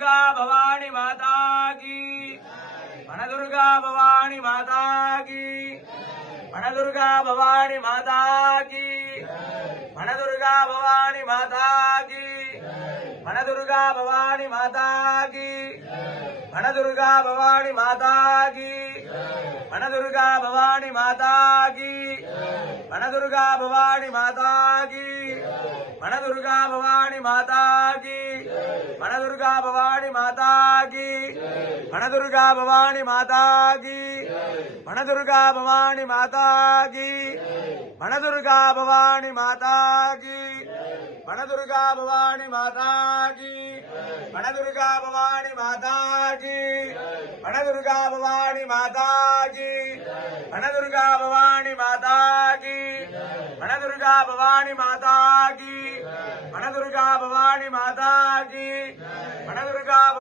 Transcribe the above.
भवानी माता की वनदुर्गा भवानी माता की वनदुर्गा भवानी माता की वनदुर्गा भवानी माता की वनदुर्गा भवानी माता की वनदुर्गा भवानी माता की वनदुर्गा भवानी माता की वनदुर्गा भवानी माता की वनदुर्गा भवानी माता की वनदुर्गा भवानी माता की वनदुर्गा भवानी माता की वनदुर्गा भवानी माता की वनदुर्गा भवानी माता की वनदुर्गा भवानी माता की वनदुर्गा भवानी माता की वनदुर्गा भवानी माता की वनदुर्गा भवानी माता की वनदुर्गा भवानी माता की वनदुर्गा भवानी माता की वनदुर्गा